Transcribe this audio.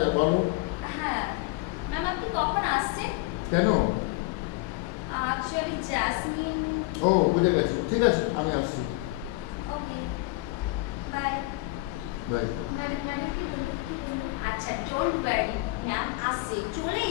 যায় বলো। হ্যাঁ ম্যাম, আপনি কখন আসছেন? কেন? Actually jasmine. ও বুঝে গেছি, ঠিক আছে আমি আসছি। Okay bye. By. Madam madam কি বলুন? আচ্ছা ডোন্ট ওয়ারি ম্যাম, আসছে, চলেই